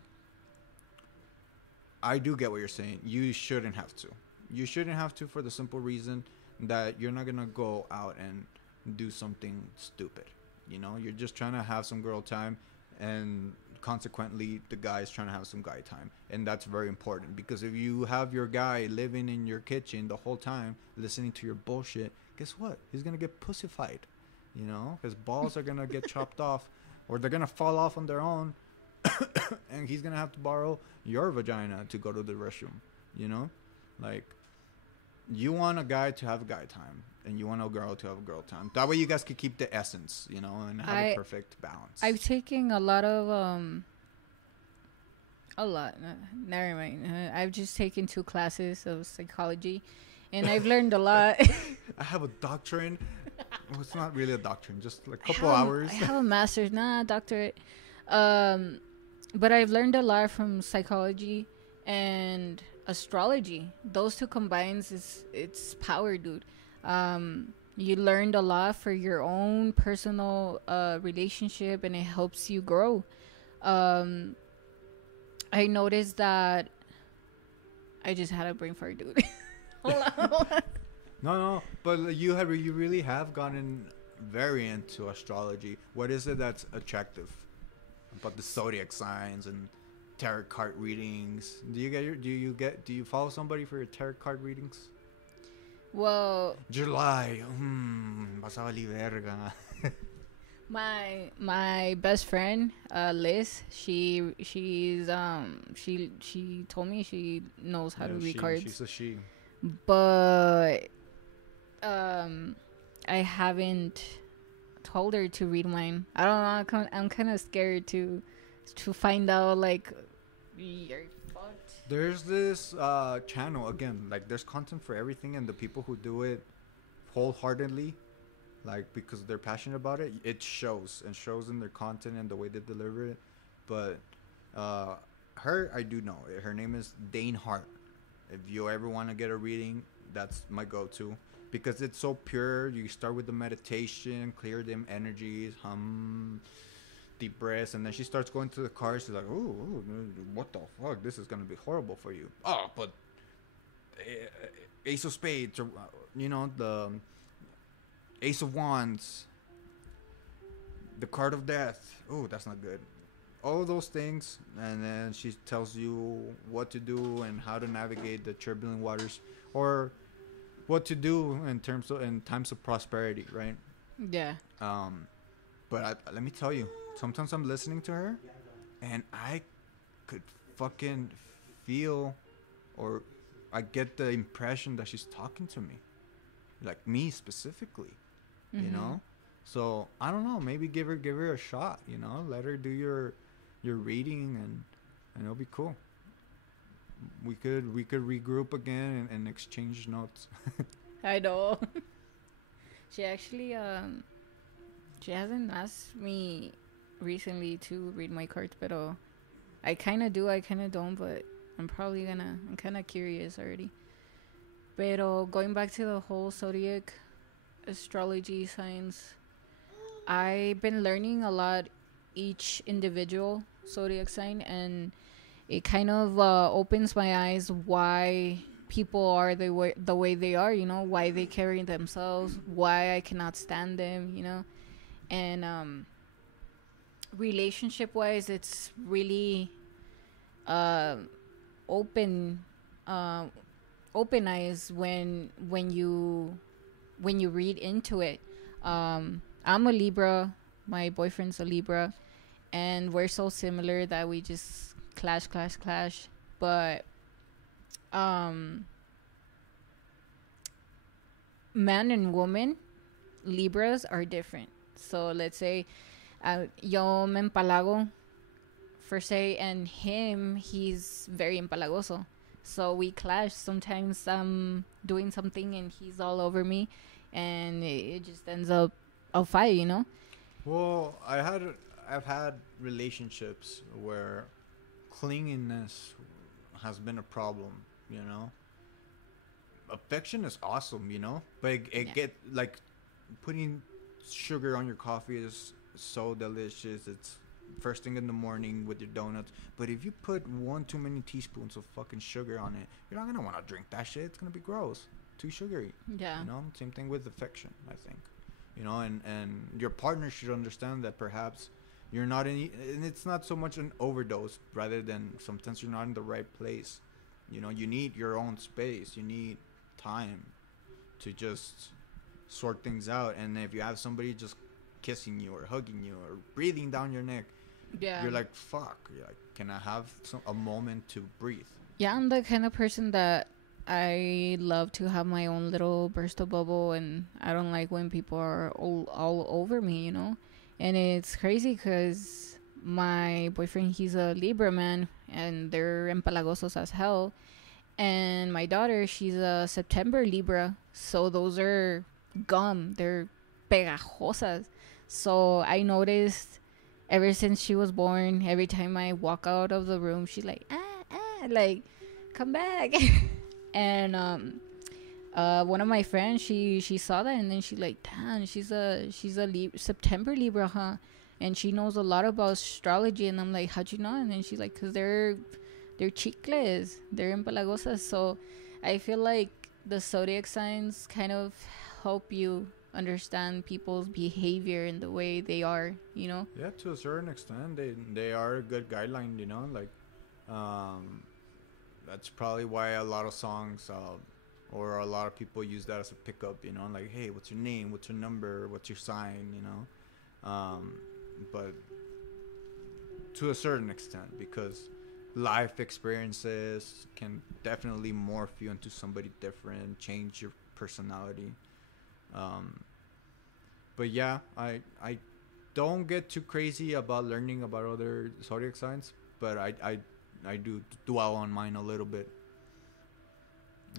I do get what you're saying. You shouldn't have to. You shouldn't have to, for the simple reason that you're not gonna go out and do something stupid. You're just trying to have some girl time, and consequently the guy's trying to have some guy time, and that's very important, because if you have your guy living in your kitchen the whole time listening to your bullshit, guess what? He's gonna get pussified. His balls are gonna get chopped off, or they're gonna fall off on their own, and he's gonna have to borrow your vagina to go to the restroom. Like, you want a guy to have guy time, and you want a girl to have girl time. That way you guys could keep the essence, and have a perfect balance. I've taken a lot of never mind. I've just taken 2 classes of psychology, and I've learned a lot. I have a doctrine. Well, it's not really a doctrine, just like a couple hours. I have a master's, doctorate. But I've learned a lot from psychology and astrology. Those 2 combines it's power, dude. You learned a lot for your own personal relationship, and it helps you grow. I noticed that I just had a brain fart, dude. Hold on. No, but you really have gotten very into astrology. What is it that's attractive about the zodiac signs and tarot card readings? Do you follow somebody for your tarot card readings? Well, July, vas a valer verga. My best friend, Liz, she told me she knows how to read cards. She's a she. But I haven't told her to read mine. I don't know. I'm kind of scared to find out, like, you're fucked. There's this channel, again, like, there's content for everything, and the people who do it wholeheartedly, like, because they're passionate about it, it shows in their content and the way they deliver it. But her, I do know. Her name is Dane Hart. If you ever want to get a reading, that's my go-to, because it's so pure. You start with the meditation, clear them energies, deep breaths, and then she starts going to the cards. She's like, "Oh, what the fuck? This is gonna be horrible for you." Oh, but Ace of Spades, or the Ace of Wands, the card of death. Oh, that's not good. All of those things, and then she tells you what to do and how to navigate the turbulent waters, or what to do in times of prosperity, right? Yeah. But let me tell you, sometimes I'm listening to her, and I could fucking feel, or I get the impression that she's talking to me, like me specifically, you know. So I don't know. Maybe give her a shot. Let her do your reading, and it'll be cool. We could regroup again and exchange notes. I know. She actually she hasn't asked me recently to read my cards, but I kind of do, I kind of don't, but I'm kind of curious already. But going back to the whole zodiac astrology signs. I've been learning a lot each individual zodiac sign, and it kind of opens my eyes why people are the way they are. You know, why they carry themselves, why I cannot stand them. You know, and relationship wise, it's really uh, open uh, open eyes when you read into it. I'm a Libra. My boyfriend's a Libra, and we're so similar that we just clash, clash, clash. But um, man and woman, Libras are different. So let's say yo me empalago for say, and him, he's very empalagoso. So we clash. Sometimes I'm doing something and he's all over me, and it just ends up a fight. You know? Well, I've had relationships where clinginess has been a problem. You know, affection is awesome. You know, but it Yeah. get like putting sugar on your coffee is so delicious. It's first thing in the morning with your donuts. But if you put one too many teaspoons of fucking sugar on it, you're not gonna want to drink that shit. It's gonna be gross, too sugary. Yeah. You know, same thing with affection. I think, you know, and your partner should understand that perhaps you're not in, and it's not so much an overdose, rather than sometimes you're not in the right place. You know, you need your own space. You need time to just sort things out. And if you have somebody just kissing you or hugging you or breathing down your neck, Yeah. you're like, fuck. You're like, can I have a moment to breathe? Yeah, I'm the kind of person that I love to have my own little burst of bubble, and I don't like when people are all over me, you know? And it's crazy because my boyfriend, he's a Libra man, and they're empalagosos as hell. And my daughter, she's a September Libra, so those are gum. They're pegajosas. So I noticed ever since she was born, every time I walk out of the room, she's like, like, come back. And one of my friends, she saw that, and then she like, damn, she's a September Libra, huh? And she knows a lot about astrology. And I'm like, how'd you know? And then she's like, because they're chicles, they're empalagosas. So I feel like the zodiac signs kind of help you understand people's behavior and the way they are, you know? Yeah, to a certain extent, they are a good guideline. You know, like, um, that's probably why a lot of songs, or a lot of people use that as a pickup. You know, like, hey, what's your name? What's your number? What's your sign? You know, but to a certain extent, because life experiences can definitely morph you into somebody different, change your personality. Um, but yeah, I don't get too crazy about learning about other zodiac signs, but I do dwell on mine a little bit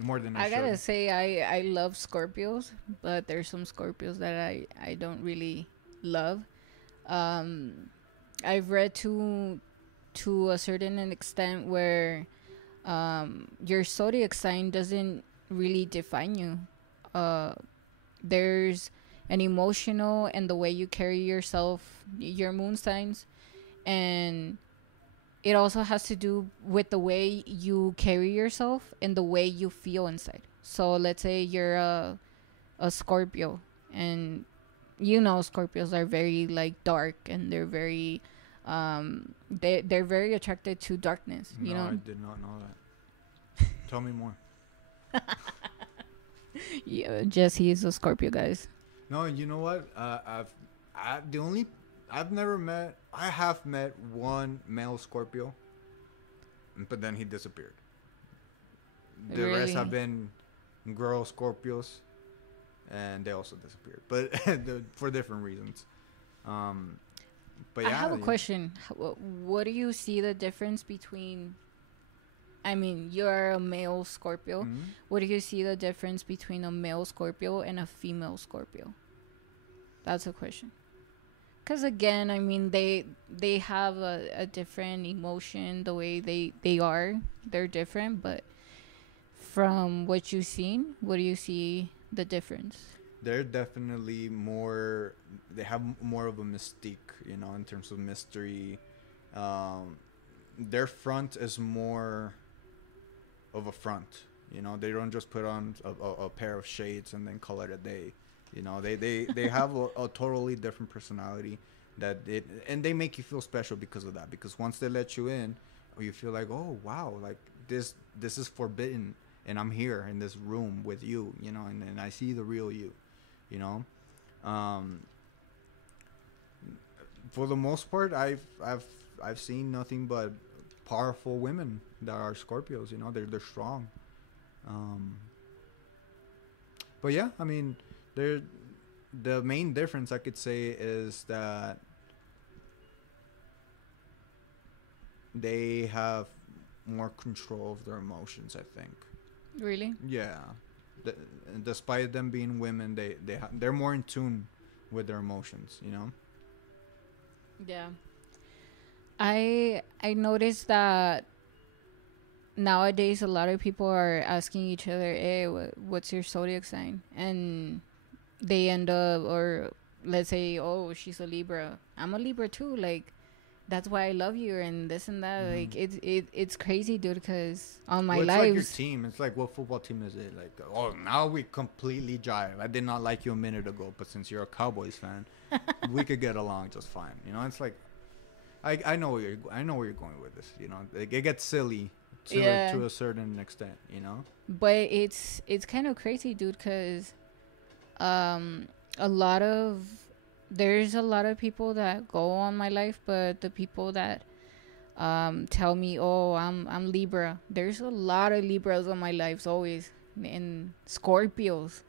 more than I Gotta should. say, I love Scorpios, but there's some Scorpios that I don't really love. Um, I've read to a certain extent where your zodiac sign doesn't really define you. Uh, there's an emotional and the way you carry yourself, your moon signs, and it also has to do with the way you carry yourself and the way you feel inside. So let's say you're a Scorpio, and you know Scorpios are very like dark, and they're very they're very attracted to darkness, you No, know. I did not know that. Tell me more. Yeah, Jesse is a Scorpio, guys. No, you know what? The only I've never met. I have met one male Scorpio, but then he disappeared. The rest have Really? been girl Scorpios, and they also disappeared, but for different reasons. Um, but I yeah, have a question. What do you see the difference between? I mean, you're a male Scorpio. mhm. What do you see the difference between a male Scorpio and a female Scorpio? That's a question. Because again, I mean, they have a different emotion. The way they are, they're different. But from what you've seen, what do you see the difference? they're definitely more. They have more of a mystique, in terms of mystery. Um, their front is more of a front. They don't just put on a pair of shades and then call it a day. They have a totally different personality and they make you feel special because of that. Because once they let you in, you feel like, oh wow, like this is forbidden, and I'm here in this room with you, and I see the real you, you know. Um, for the most part, I've seen nothing but powerful women that are Scorpios. They're strong. Um, but yeah, I mean, they're the main difference I could say is that they have more control of their emotions. I think. Really? Yeah. D- Despite them being women, they're more in tune with their emotions. Yeah. I noticed that nowadays a lot of people are asking each other, "Hey, what's your zodiac sign?" And they end up, or let's say, "Oh, she's a Libra. I'm a Libra too." Like, that's why I love you and this and that. Mm-hmm. Like, it's crazy, dude. Because on my Well, it's like your lives, team. It's like, what football team is it? Like, oh, now we completely jive. I did not like you a minute ago, but since you're a Cowboys fan, we could get along just fine. It's like, I know where you're going with this. Like, it gets silly yeah. to a certain extent. But it's kind of crazy, dude. Because a lot of there's a lot of people that go on my life, but the people that tell me, "Oh, I'm Libra." There's a lot of Libras on my lives always, and Scorpios.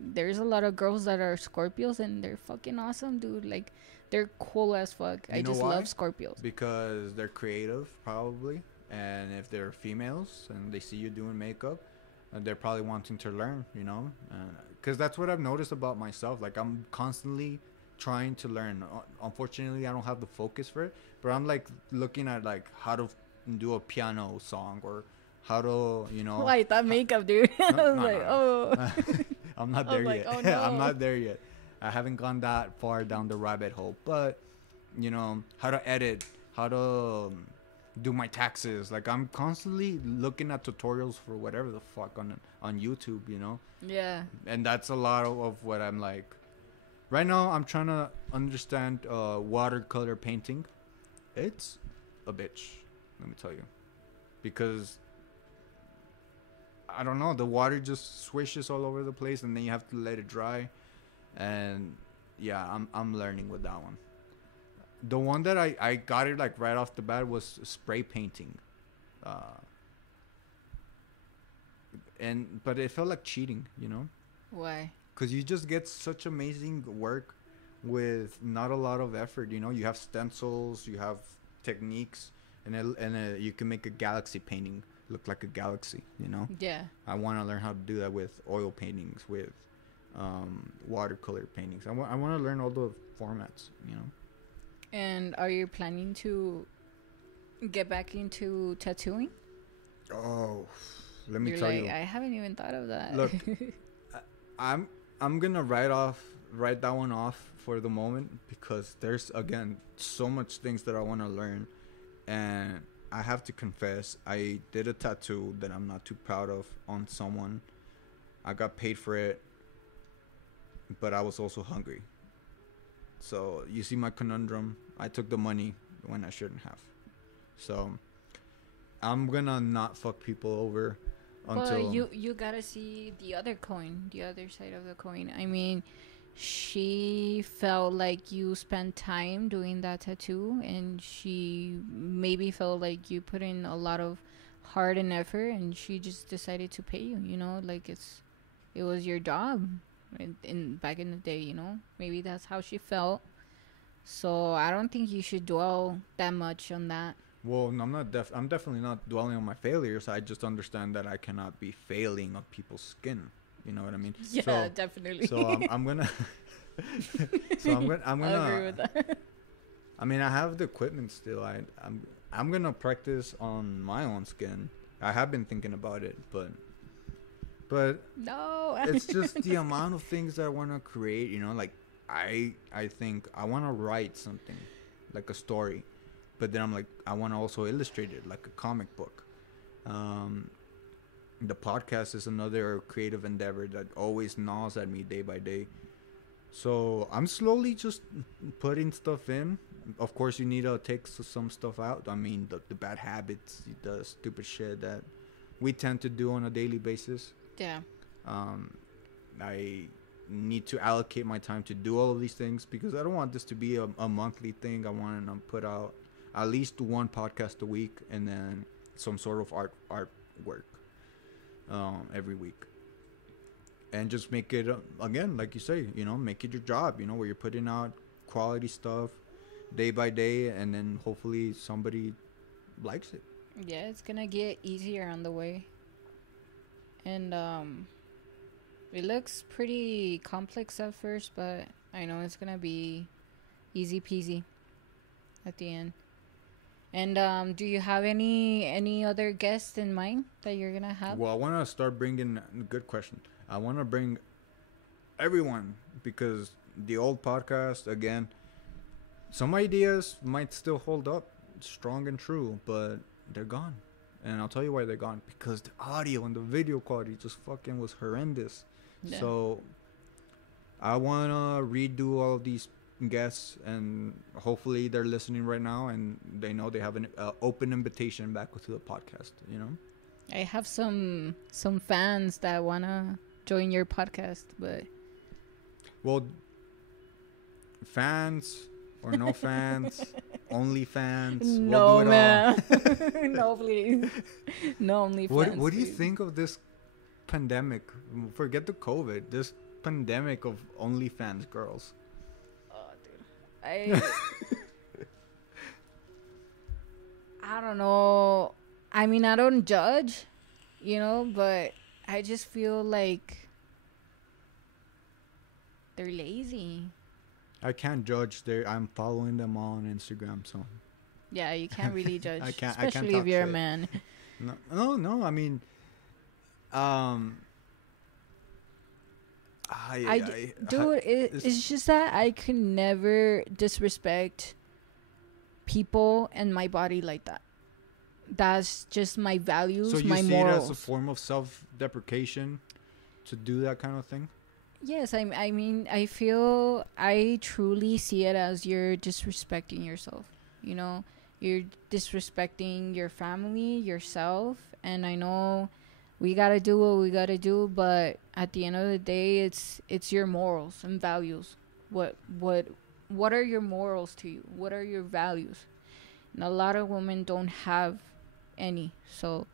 There's a lot of girls that are Scorpios, and they're fucking awesome, dude. Like, they're cool as fuck. I just love Scorpios because they're creative, probably, and if they're females and they see you doing makeup, they're probably wanting to learn. Because that's what I've noticed about myself. Like, I'm constantly trying to learn. Unfortunately, I don't have the focus for it, but I'm like looking at like how to do a piano song or how to like that makeup, dude. I was like, oh. I'm not there yet. Oh, no. I'm not there yet. I haven't gone that far down the rabbit hole, but how to edit, how to do my taxes. Like, I'm constantly looking at tutorials for whatever the fuck on YouTube. Yeah. And that's a lot of what I'm like. Right now, I'm trying to understand watercolor painting. It's a bitch, let me tell you. Because, I don't know, the water just swishes all over the place and then you have to let it dry. And, yeah, I'm learning with that one. The one that I got it, like, right off the bat was spray painting. But it felt like cheating, Why? Because you just get such amazing work with not a lot of effort. You have stencils, you have techniques, and you can make a galaxy painting look like a galaxy. Yeah. I want to learn how to do that with oil paintings, with watercolor paintings. I want to learn all the formats. And are you planning to get back into tattooing? Oh, let me tell you. I haven't even thought of that. Look, I'm gonna write that one off for the moment because there's again so much things that I want to learn, and I have to confess I did a tattoo that I'm not too proud of on someone. I got paid for it, but I was also hungry. So you see my conundrum. I took the money when I shouldn't have. So I'm gonna not fuck people over. But you gotta see the other coin, the other side of the coin. I mean, she felt like you spent time doing that tattoo, and she maybe felt like you put in a lot of heart and effort, and she just decided to pay you. Like it was your job, in back in the day. Maybe that's how she felt. So I don't think you should dwell that much on that. Well, I'm not. I'm definitely not dwelling on my failures. I just understand that I cannot be failing on people's skin. You know what I mean? Yeah, definitely. So I'm gonna. I'm gonna. I agree with that. I mean, I have the equipment still. I'm gonna practice on my own skin. I have been thinking about it, but But No. it's just the amount of things that I want to create. You know, like I think I want to write something, like a story, but then I'm like I want to also illustrate it like a comic book. Um, the podcast is another creative endeavor that always gnaws at me day by day. So I'm slowly just putting stuff in. Of course, you need to take some stuff out. I mean, the bad habits, the stupid shit that we tend to do on a daily basis. Yeah. Um, I need to allocate my time to do all of these things because I don't want this to be a monthly thing. I want to put out at least one podcast a week and then some sort of artwork every week. And just make it, again, like you say, you know, make it your job, you know, where you're putting out quality stuff day by day and then hopefully somebody likes it. Yeah, it's gonna get easier on the way. And it looks pretty complex at first, but I know it's gonna be easy peasy at the end. And do you have any other guests in mind that you're gonna have? Well, I want to start bringing, good question. I want to bring everyone because the old podcast, again, some ideas might still hold up strong and true, but they're gone. And I'll tell you why they're gone. Because the audio and the video quality just fucking was horrendous. Yeah. So I want to redo all of these guests, and hopefully they're listening right now and they know they have an open invitation back to the podcast, you know? I have some fans that want to join your podcast, but... Well, fans... or no fans, only fans. No, we'll man. No, please. No, only fans. What do you think of this pandemic? Forget the COVID. This pandemic of OnlyFans girls. Oh, dude. I don't know. I mean, I don't judge, you know, but I just feel like they're lazy. I can't judge. I'm following them all on Instagram, so. Yeah, you can't really judge. Especially I can't if you're a man. No. I mean, dude, it's just that I could never disrespect people and my body like that. That's just my values, so you my see morals. it as a form of self-deprecation to do that kind of thing? Yes, I mean, I truly see it as you're disrespecting yourself. You know, you're disrespecting your family, yourself, and I know we gotta do what we gotta do, but at the end of the day, it's your morals and values. What are your morals to you? What are your values? And a lot of women don't have any. So,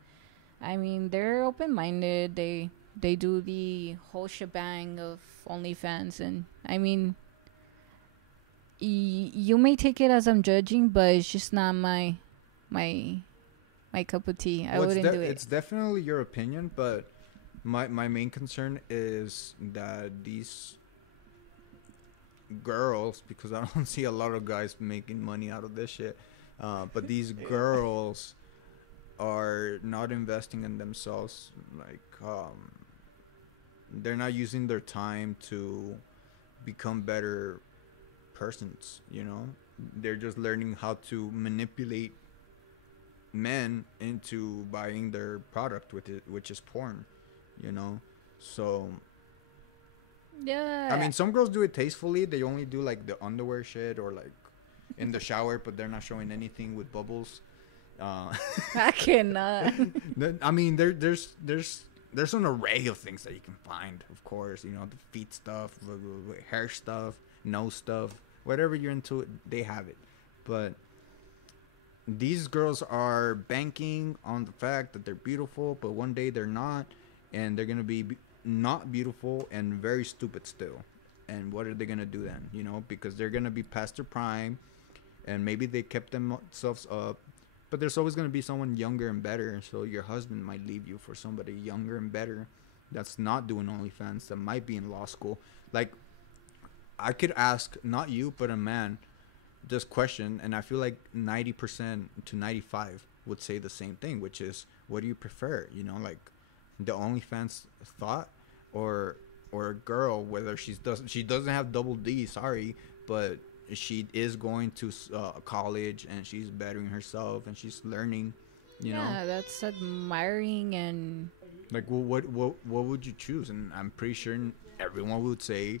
I mean, they're open-minded. They do the whole shebang of OnlyFans, and I mean, you may take it as I'm judging, but it's just not my cup of tea. I wouldn't do it. It's definitely your opinion, but my main concern is that these girls, because I don't see a lot of guys making money out of this shit, but these girls are not investing in themselves, like they're not using their time to become better persons, you know? They're just learning how to manipulate men into buying their product with it, which is porn, you know? So yeah, I mean, some girls do it tastefully. They only do like the underwear shit or like in the shower, but they're not showing anything with bubbles. I cannot. I mean, there's an array of things that you can find, of course. You know, the feet stuff, hair stuff, nose stuff, whatever you're into, they have it. But these girls are banking on the fact that they're beautiful, but one day they're not, and they're gonna be not beautiful and very stupid still. And what are they gonna do then? You know, because they're gonna be past their prime, and maybe they kept themselves up. But there's always going to be someone younger and better. So your husband might leave you for somebody younger and better that's not doing OnlyFans, that might be in law school. Like, I could ask, not you, but a man, this question, and I feel like 90% to 95 would say the same thing, which is, what do you prefer? You know, like, the OnlyFans thought, or a girl, whether she doesn't have double D, sorry, but she is going to college and she's bettering herself and she's learning, you know. Yeah, that's admiring. And Like, well, what would you choose? And I'm pretty sure everyone would say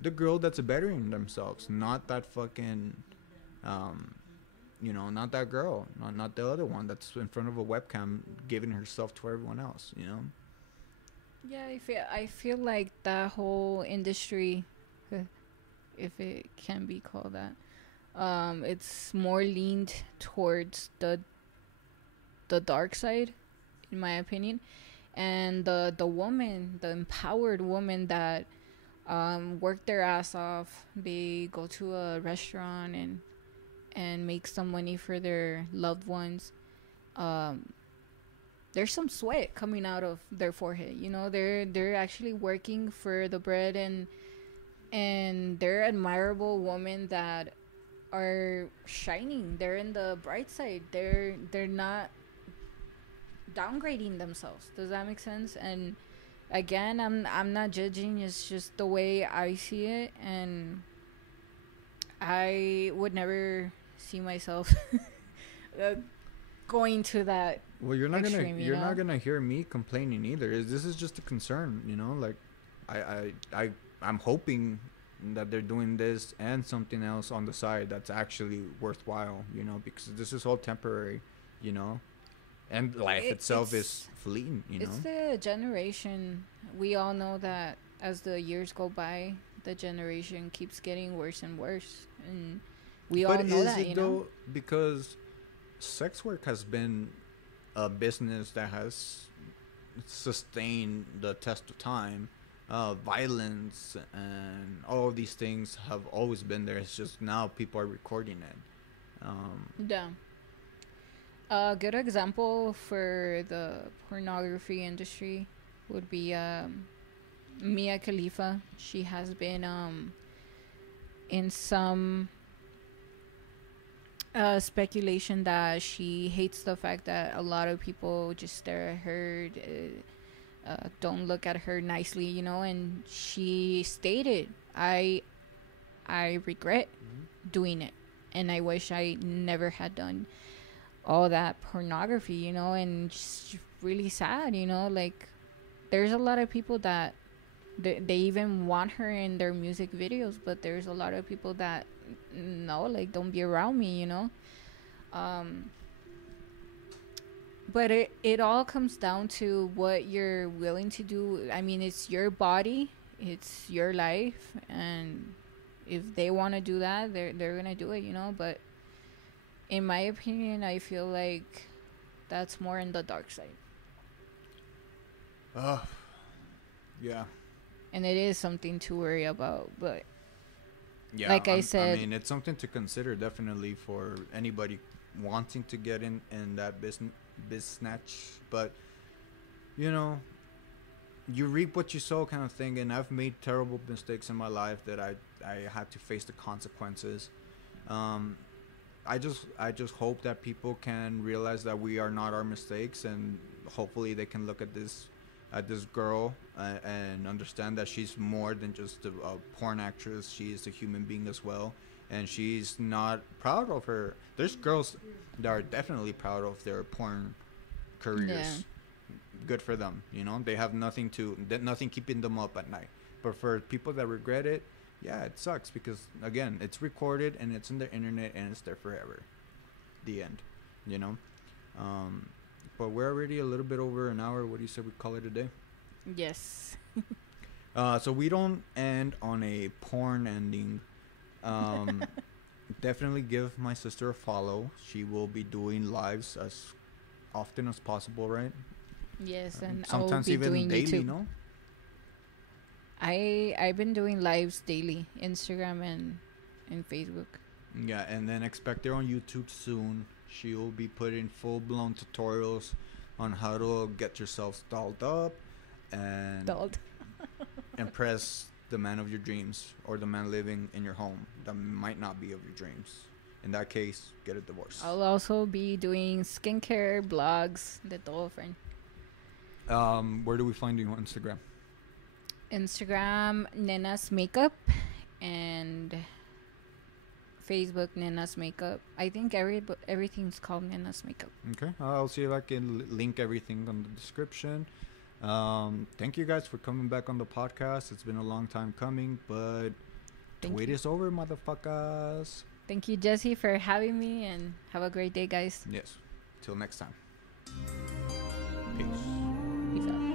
the girl that's bettering themselves, not that fucking, um, not that girl, not the other one that's in front of a webcam giving herself to everyone else, you know. yeah, I feel like that whole industry, if it can be called that, it's more leaned towards the dark side, in my opinion. And the woman, the empowered woman that work their ass off, they go to a restaurant and make some money for their loved ones. Um, there's some sweat coming out of their forehead. You know, they're actually working for the bread, and they're admirable women that are shining. They're in the bright side. They're not downgrading themselves. Does that make sense? And again, I'm not judging. It's just the way I see it, and I would never see myself uh, going to that Well, extreme. you're not gonna hear me complaining either. This is just a concern, you know. Like, I'm hoping that they're doing this and something else on the side that's actually worthwhile, you know, because this is all temporary, you know, and life itself is fleeting, you know. It's the generation. We all know that as the years go by, the generation keeps getting worse and worse, and we all know that, you know. Because sex work has been a business that has sustained the test of time. Violence and all of these things have always been there. It's just now people are recording it. Yeah. A good example for the pornography industry would be Mia Khalifa. She has been in some speculation that she hates the fact that a lot of people just stare at her, don't look at her nicely, you know. And she stated, I regret doing it, and I wish I never had done all that pornography, you know. And just really sad, you know. Like, there's a lot of people that they even want her in their music videos, but there's a lot of people that no, like, don't be around me, you know. But it all comes down to what you're willing to do. I mean, it's your body, it's your life, and if they want to do that, they're gonna do it, you know. But in my opinion, I feel like that's more in the dark side. Yeah. And it is something to worry about, but Yeah, like I said, I mean, it's something to consider definitely for anybody wanting to get in that business snatch. But you know, you reap what you sow, kind of thing. And I've made terrible mistakes in my life that I had to face the consequences. I just hope that people can realize that we are not our mistakes, and hopefully they can look at this girl and understand that she's more than just a porn actress. She's a human being as well, and she's not proud of her. There's girls that are definitely proud of their porn careers. Yeah. Good for them, you know. They have nothing keeping them up at night. But for people that regret it, yeah, it sucks because again, it's recorded and it's in the internet and it's there forever. The end, you know. But we're already a little bit over an hour. What do you say we call it a day? yes. So we don't end on a porn ending. Definitely give my sister a follow. She will be doing lives as often as possible, right? Yes, and Sometimes I will be even doing daily, YouTube. no? I've been doing lives daily, Instagram and Facebook. Yeah, and then expect her on YouTube soon. She will be putting full-blown tutorials on how to get yourself dolled up and Dolled. impress the man of your dreams or the man living in your home that might not be of your dreams. In that case, get a divorce. I'll also be doing skincare blogs, de todo, friend. Where do we find you on Instagram? Instagram, Nena's Makeup, and Facebook, Nena's Makeup. I think everything's called Nena's Makeup. Okay, I'll see if I can link everything on the description. Thank you guys for coming back on the podcast. It's been a long time coming, but the wait is over, motherfuckers. Thank you, Jesse, for having me, and have a great day, guys. Yes. Till next time. Peace out.